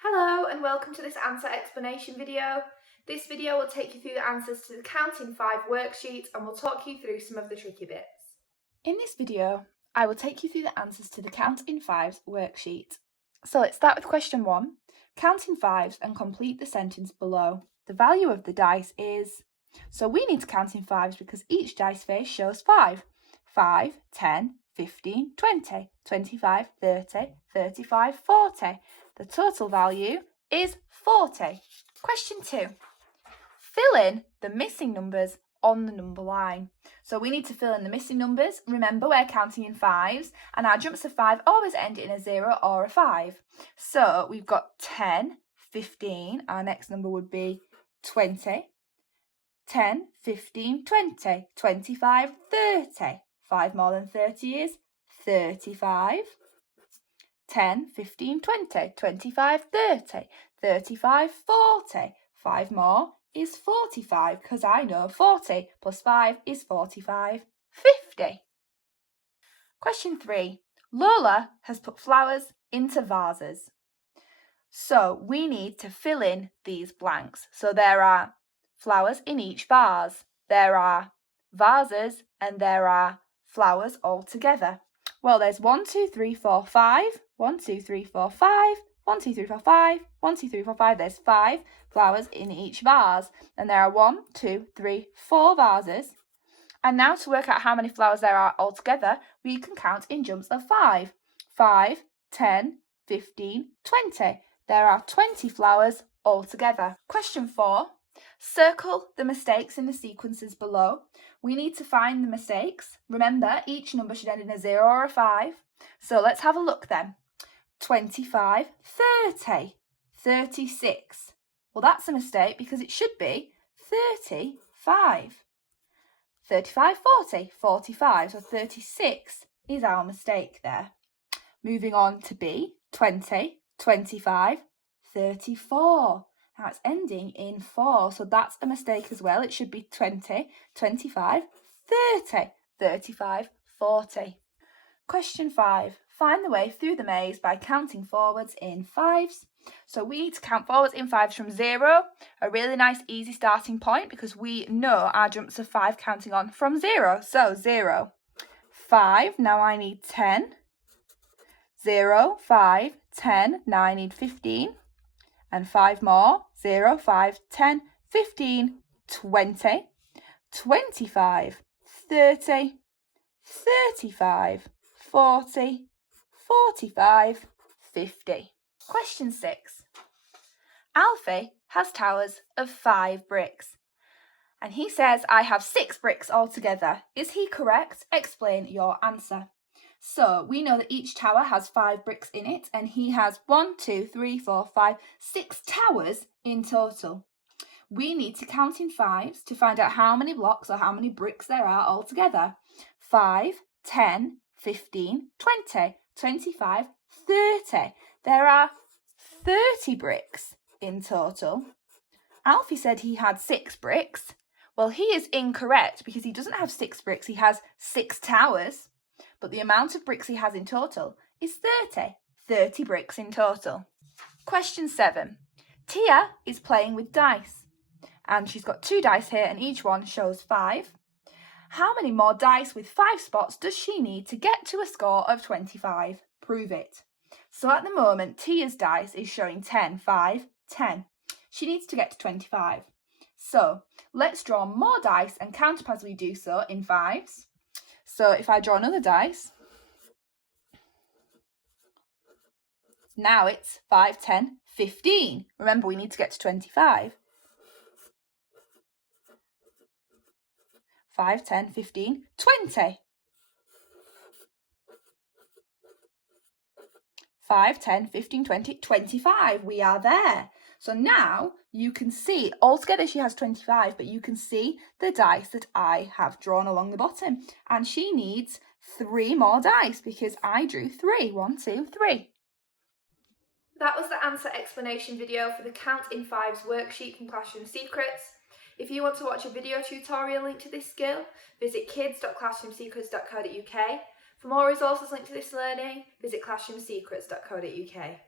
Hello and welcome to this answer explanation video. This video will take you through the answers to the Count in 5 worksheet and will talk you through some of the tricky bits. In this video, I will take you through the answers to the Count in 5s worksheet. So let's start with question 1. Count in 5s and complete the sentence below. The value of the dice is... So we need to count in 5s because each dice face shows 5. 5, 10, 15, 20, 25, 30, 35, 40. The total value is 40. Question 2. Fill in the missing numbers on the number line. So we need to fill in the missing numbers. Remember, we're counting in 5s and our jumps of 5 always end in a 0 or a 5. So we've got 10, 15, our next number would be 20, 10, 15, 20, 25, 30. 5 more than 30 is 35. 10, 15, 20, 25, 30, 35, 40. 5 more is 45 because I know 40 plus 5 is 45. 50. Question 3. Lola has put flowers into vases. So we need to fill in these blanks. So there are flowers in each vase. There are vases and there are flowers all together. Well, there's 1, 2, 3, 4, 5. 1, 2, 3, 4, 5. 1, 2, 3, 4, 5. 1, 2, 3, 4, 5. There's 5 flowers in each vase. And there are 1, 2, 3, 4 vases. And now to work out how many flowers there are altogether, we can count in jumps of 5. 5, 10, 15, 20. There are 20 flowers altogether. Question 4. Circle the mistakes in the sequences below. We need to find the mistakes. Remember, each number should end in a 0 or a 5. So let's have a look then. 25, 30, 36. Well, that's a mistake because it should be 35. 35, 40, 45. So 36 is our mistake there. Moving on to B, 20, 25, 34. Now it's ending in 4, so that's a mistake as well. It should be 20, 25, 30, 35, 40. Question 5. Find the way through the maze by counting forwards in 5s. So we need to count forwards in 5s from 0, a really nice easy starting point because we know our jumps of 5 counting on from 0. So 0, 5, now I need 10, 0, 5, 10, now I need 15, and 5 more, 0, 5, 10, 15, 20, 25, 30, 35, 40, 45, 50. Question 6. Alfie has towers of 5 bricks. And he says, I have 6 bricks altogether. Is he correct? Explain your answer. So we know that each tower has 5 bricks in it, and he has 1, 2, 3, 4, 5, 6 towers in total. We need to count in 5s to find out how many blocks or how many bricks there are altogether. 5, 10, 15, 20, 25, 30. There are 30 bricks in total. Alfie said he had 6 bricks. Well, he is incorrect because he doesn't have 6 bricks, he has 6 towers. But the amount of bricks he has in total is 30. 30 bricks in total. Question 7. Tia is playing with dice. And she's got 2 dice here and each one shows 5. How many more dice with 5 spots does she need to get to a score of 25? Prove it. So at the moment, Tia's dice is showing 10, 5, 10. She needs to get to 25. So let's draw more dice and count up as we do so in 5s. So if I draw another dice, now it's 5, 10, 15. Remember, we need to get to 25. 5, 10, 15, 20. 5, 10, 15, 20, 25. We are there. So now you can see, altogether she has 25, but you can see the dice that I have drawn along the bottom. And she needs 3 more dice because I drew 3. 1, 2, 3. That was the answer explanation video for the Count in 5s worksheet from Classroom Secrets. If you want to watch a video tutorial linked to this skill, visit kids.classroomsecrets.co.uk. For more resources linked to this learning, visit classroomsecrets.co.uk.